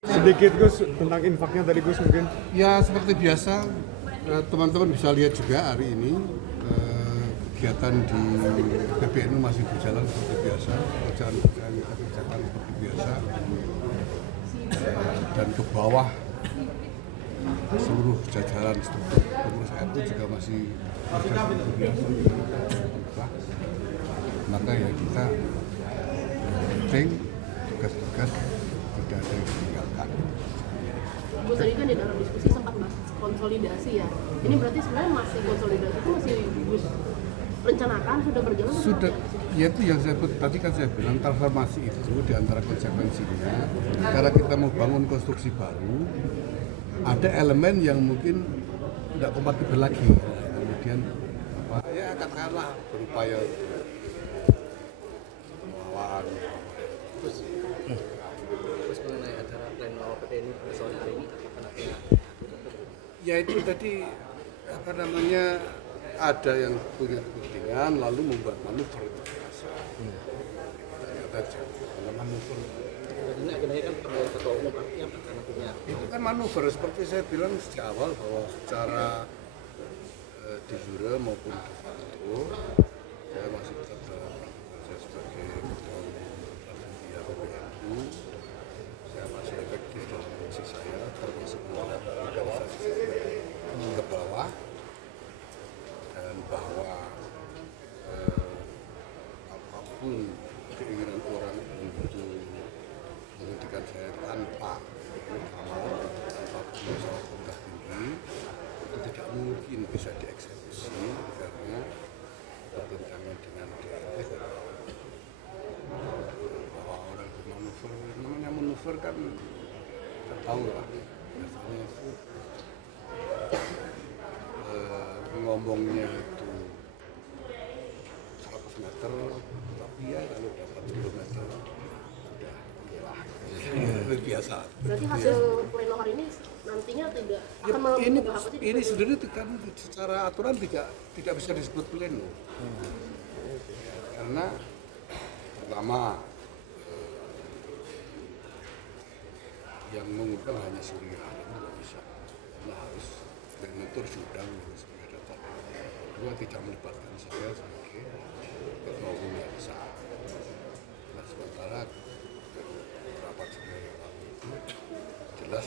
Sedikit Gus tentang infaknya tadi Gus mungkin. Ya seperti biasa, teman-teman bisa lihat juga hari ini kegiatan di PBNU masih berjalan seperti biasa, pekerjaan-pekerjaan kita kerjakan seperti biasa, dan ke bawah seluruh jajaran struktur pengurus NU juga masih bekerja seperti biasa. Maka ya kita penting tugas-tugas tidak ada yang ditinggalkan. Gus tadi kan di dalam diskusi sempat bahas konsolidasi ya. Ini berarti sebenarnya masih konsolidasi itu masih Gus rencanakan sudah berjalan? Sudah, ya itu yang saya tadi kan saya bilang transformasi itu di antara konsekuensinya. Karena kita mau bangun konstruksi baru, ada elemen yang mungkin tidak kompatibel lagi. Kemudian ya katakanlah berupaya melawan. Terus mengenai acara pleno PBNU sore hari ini apa nantinya? Ya itu tadi apa namanya, ada yang punya kepentingan lalu membuat manuver itu biasa. Karena manuver Ini agendanya kan pemilihan ketua umum artinya apa nantinya? itu kan manuver seperti saya bilang sejak awal bahwa secara de jure maupun de facto saya masih tetap dalam saya sebagai ketua umum Transmedia PBNU. Saya masih efektif dalam fungsi saya termasuk organisasi ke bawah, dan bahwa apapun keinginan orang untuk menghentikan saya tanpa amal, tanpa masalah rendah tinggi, itu tidak mungkin bisa dieksekusi karena bertentangan dengan DRT. Bahwa orang bermanuver, namanya manuver kan kita tahu lah, biasanya itu ngomongnya itu 100 meter, tapi ya kalau dapat 10 meter udah oke lah. Itu biasa. Berarti hasil pleno hari ini nantinya tidak Ya, akan mengubah apa sih? ini sebenarnya kan secara aturan tidak bisa disebut pleno. Karena pertama yang mengundang hanya Surya, tidak bisa. Karena harus mengatur diundang sebagai data. Kedua, tidak melibatkan saya sebagai ketua umum yang sah. Nah, sementara rapat Surya yang lalu itu jelas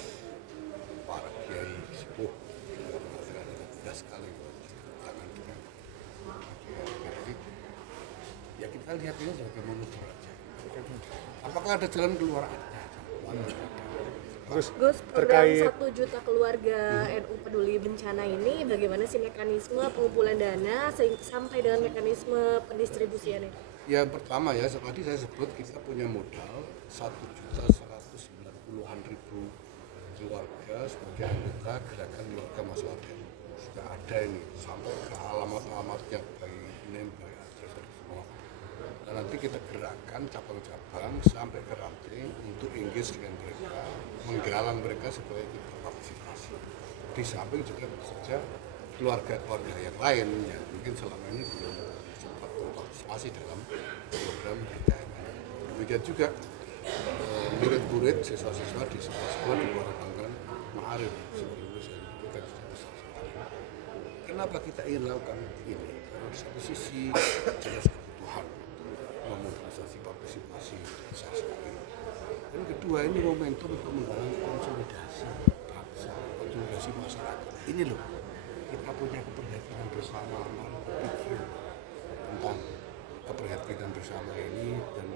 para kiai sepuh sudah mengatakan itu tegas sekali tangan dengan kiai. Ya kita lihat ini sebagai manuver aja. Apakah ada jalan keluar? Gus Gus, program terkait 1 juta keluarga NU Peduli Bencana ini bagaimana sih mekanisme pengumpulan dana sampai dengan mekanisme pendistribusiannya? Ya pertama ya, tadi saya sebut kita punya modal 1.190.000 keluarga sebagai anggota gerakan keluarga masalah NU. Sudah ada ini sampai ke alamat-alamatnya, baik name, baik address semua. Dan nanti kita gerakkan cabang-cabang sampai ke ranting untuk engage dengan mereka, menggalang mereka supaya kita partisipasi. Di samping juga saja keluarga-keluarga yang lain yang mungkin selama ini belum sempat berpartisipasi dalam program BKM. Demikian juga murid-murid, siswa-siswa di sekolah-sekolah di luar Bangkan Ma'arif sebelumnya saya bukan sudah besar sekali. Kenapa kita ingin lakukan ini? Karena di satu sisi jelas kebutuhan memobilisasi partisipasi besar sekali. Dan kedua, ini momentum untuk menggalang konsolidasi bangsa, konsolidasi masyarakat. Ini loh, kita punya keprihatinan bersama, berpikir tentang keprihatinan bersama ini dan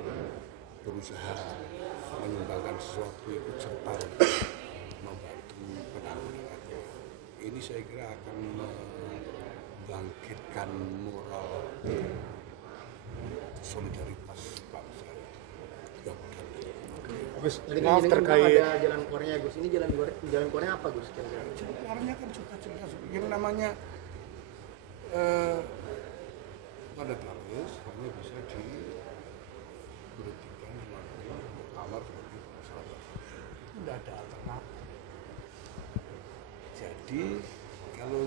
berusaha menyumbangkan sesuatu ikut serta membantu penanggulangannya. Ini saya kira akan membangkitkan moral solidaritas bangsa. Gus Tadi maaf kan terkait ada jalan keluarnya Gus. Ini jalan keluarnya apa Gus? Kira-kira? Caranya kan juga jelas. Yang namanya pada teroris hanya bisa diberhentikan melalui muktamar seperti masyarakat. Tidak ada alternatif. Jadi kalau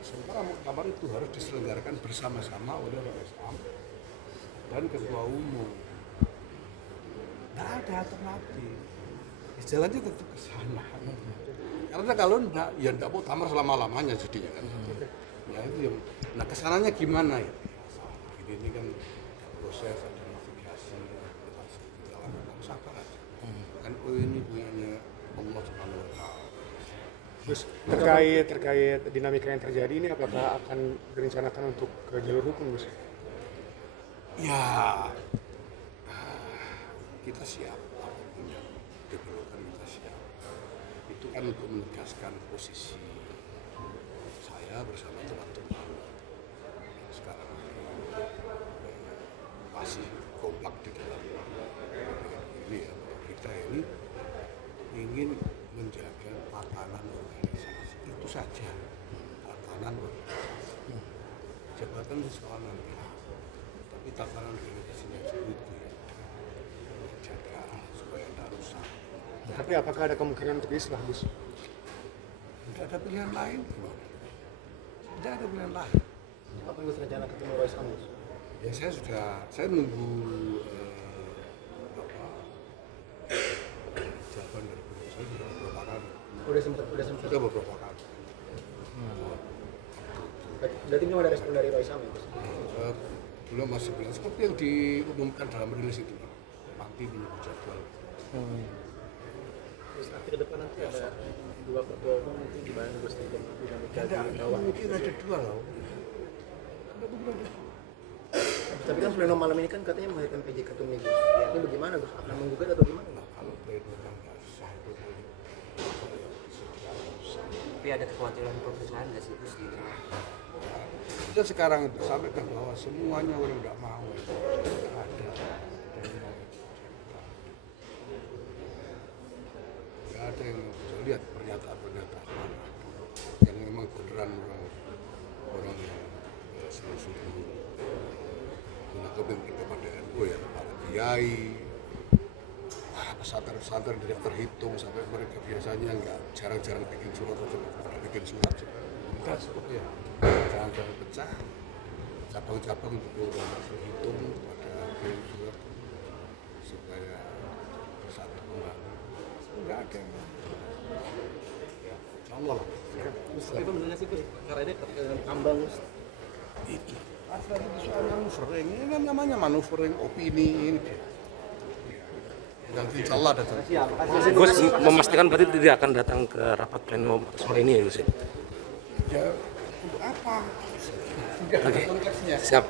sementara muktamar itu harus diselenggarakan bersama-sama oleh orang Islam dan ketua umum. Tidak ada alternatif. jalannya tetap ke sana. Karena kalau enggak, ya enggak mau tamar selama-lamanya jadinya kan. Nah itu yang, nah kesananya gimana ya? Ini kan proses ada navigasi, kita lakukan sabar aja. Kan ini punyanya Allah Subhanahu Wa Taala. Terus terkait dinamika yang terjadi ini, apakah akan direncanakan untuk ke jalur hukum, Gus? Ya, kita siap apapun yang diperlukan, kita siap. Itu kan untuk menegaskan posisi saya bersama teman-teman yang sekarang masih kompak di dalam ini ya. Kita ini ingin menjaga tatanan organisasi, itu saja. Tatanan organisasi, jabatan sesuatu nanti, tapi tatanan organisasinya itu ya jaga supaya tidak rusak. Tapi apakah ada kemungkinan untuk islah, Gus? Tidak ada pilihan lain, tidak ada pilihan lain. Apa Gus rencana ketemu Roy Sam, Gus? Ya saya nunggu jawaban dari beliau. Saya sudah beberapa kali. Udah sempat. Sudah beberapa kali. Berarti belum ada respon dari Roy Sam, ya, Gus? Belum, masih belum. Seperti yang diumumkan dalam rilis itu, nanti menunggu jadwal. Terus nanti ke depan nanti ada dua ketua umum nanti gimana Gus dinamika di bawah? Mungkin ada dua loh. Tapi kan pleno malam ini kan katanya melahirkan PJ Ketum nih Gus. Ini bagaimana Gus? Akan menggugat atau gimana? Nah, kalau pleno kan nggak sah itu. Tapi ada kekhawatiran perpecahan nggak sih Gus? Kita sekarang itu sampaikan bahwa semuanya orang tidak mau itu ada. Nggak ada yang bisa lihat pernyataan mana yang memang beneran orang yang sungguh-sungguh punya komitmen kepada NU ya, para kiai, pesantren-pesantren tidak terhitung sampai mereka biasanya nggak jarang-jarang bikin surat atau bikin surat. Enggak seperti ya, jangan pecah, cabang-cabang itu terhitung pada bikin surat supaya bersatu kembali. Enggak ada. Ya, Allah lah. Gus, tapi benar sih Gus, karena ini tambang Gus. Itu asal itu soal manuver ini kan namanya manuver opini ini. Nanti insya Allah datang. Gus memastikan berarti tidak akan datang ke rapat pleno sore ini ya Gus? Ya untuk apa? Oke, siap.